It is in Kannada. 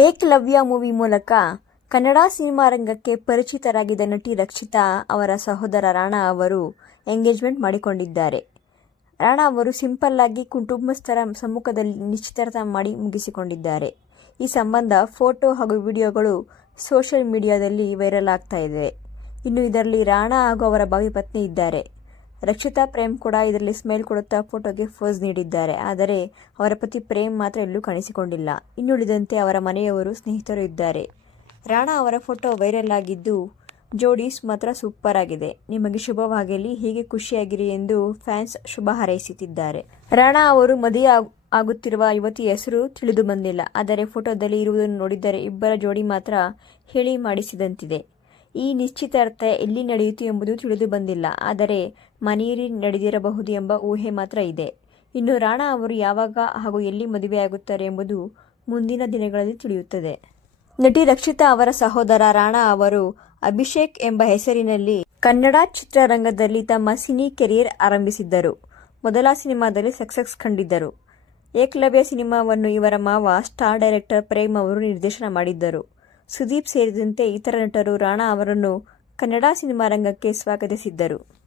ಏಕಲವ್ಯ ಮೂವಿ ಮೂಲಕ ಕನ್ನಡ ಸಿನಿಮಾ ರಂಗಕ್ಕೆ ಪರಿಚಿತರಾಗಿದ್ದ ನಟಿ ರಕ್ಷಿತಾ ಅವರ ಸಹೋದರ ರಾಣಾ ಅವರು ಎಂಗೇಜ್ಮೆಂಟ್ ಮಾಡಿಕೊಂಡಿದ್ದಾರೆ. ರಾಣಾ ಅವರು ಸಿಂಪಲ್ ಆಗಿ ಕುಟುಂಬಸ್ಥರ ಸಮ್ಮುಖದಲ್ಲಿ ನಿಶ್ಚಿತಾರ್ಥ ಮಾಡಿ ಮುಗಿಸಿಕೊಂಡಿದ್ದಾರೆ. ಈ ಸಂಬಂಧ ಫೋಟೋ ಹಾಗೂ ವಿಡಿಯೋಗಳು ಸೋಷಿಯಲ್ ಮೀಡಿಯಾದಲ್ಲಿ ವೈರಲ್ ಆಗ್ತಾ ಇದೆ. ಇನ್ನು ಇದರಲ್ಲಿ ರಾಣಾ ಹಾಗೂ ಅವರ ಭಾವಿ ಪತ್ನಿ ಇದ್ದಾರೆ. ರಕ್ಷಿತಾ ಪ್ರೇಮ್ ಕೂಡ ಇದರಲ್ಲಿ ಸ್ಮೈಲ್ ಕೊಡುತ್ತಾ ಫೋಟೋಗೆ ಫೋಸ್ ನೀಡಿದ್ದಾರೆ. ಆದರೆ ಅವರ ಪತಿ ಪ್ರೇಮ್ ಮಾತ್ರ ಎಲ್ಲೂ ಕಾಣಿಸಿಕೊಂಡಿಲ್ಲ. ಇನ್ನುಳಿದಂತೆ ಅವರ ಮನೆಯವರು, ಸ್ನೇಹಿತರು ಇದ್ದಾರೆ. ರಾಣಾ ಅವರ ಫೋಟೋ ವೈರಲ್ ಆಗಿದ್ದು, ಜೋಡಿ ಮಾತ್ರ ಸೂಪರ್ ಆಗಿದೆ, ನಿಮಗೆ ಶುಭವಾಗಲಿ, ಹೀಗೆ ಖುಷಿಯಾಗಿರಿ ಎಂದು ಫ್ಯಾನ್ಸ್ ಶುಭ ಹಾರೈಸುತ್ತಿದ್ದಾರೆ. ರಾಣಾ ಅವರು ಮದುವೆ ಆಗುತ್ತಿರುವ ಯುವತಿಯ ಹೆಸರು ತಿಳಿದು ಬಂದಿಲ್ಲ. ಆದರೆ ಫೋಟೋದಲ್ಲಿ ಇರುವುದನ್ನು ನೋಡಿದರೆ ಇಬ್ಬರ ಜೋಡಿ ಮಾತ್ರ ಹೇಳಿ ಮಾಡಿಸಿದಂತಿದೆ. ಈ ನಿಶ್ಚಿತಾರ್ಥ ಎಲ್ಲಿ ನಡೆಯಿತು ಎಂಬುದು ತಿಳಿದು ಬಂದಿಲ್ಲ. ಆದರೆ ಮನೆಯಲ್ಲಿ ನಡೆದಿರಬಹುದು ಎಂಬ ಊಹೆ ಮಾತ್ರ ಇದೆ. ಇನ್ನು ರಾಣಾ ಅವರು ಯಾವಾಗ ಹಾಗೂ ಎಲ್ಲಿ ಮದುವೆಯಾಗುತ್ತಾರೆ ಎಂಬುದು ಮುಂದಿನ ದಿನಗಳಲ್ಲಿ ತಿಳಿಯುತ್ತದೆ. ನಟಿ ರಕ್ಷಿತಾ ಅವರ ಸಹೋದರ ರಾಣಾ ಅವರು ಅಭಿಷೇಕ್ ಎಂಬ ಹೆಸರಿನಲ್ಲಿ ಕನ್ನಡ ಚಿತ್ರರಂಗದಲ್ಲಿ ತಮ್ಮ ಸಿನಿ ಕೆರಿಯರ್ ಆರಂಭಿಸಿದ್ದರು. ಮೊದಲ ಸಿನಿಮಾದಲ್ಲಿ ಸಕ್ಸಸ್ ಕಂಡಿದ್ದರು. ಏಕಲವ್ಯ ಸಿನಿಮಾವನ್ನು ಇವರ ಮಾವ ಸ್ಟಾರ್ ಡೈರೆಕ್ಟರ್ ಪ್ರೇಮ್ ಅವರು ನಿರ್ದೇಶನ ಮಾಡಿದ್ದರು. ಸುದೀಪ್ ಸೇರಿದಂತೆ ಇತರ ನಟರು ರಾಣಾ ಅವರನ್ನು ಕನ್ನಡ ಸಿನಿಮಾ ರಂಗಕ್ಕೆ ಸ್ವಾಗತಿಸಿದ್ದರು.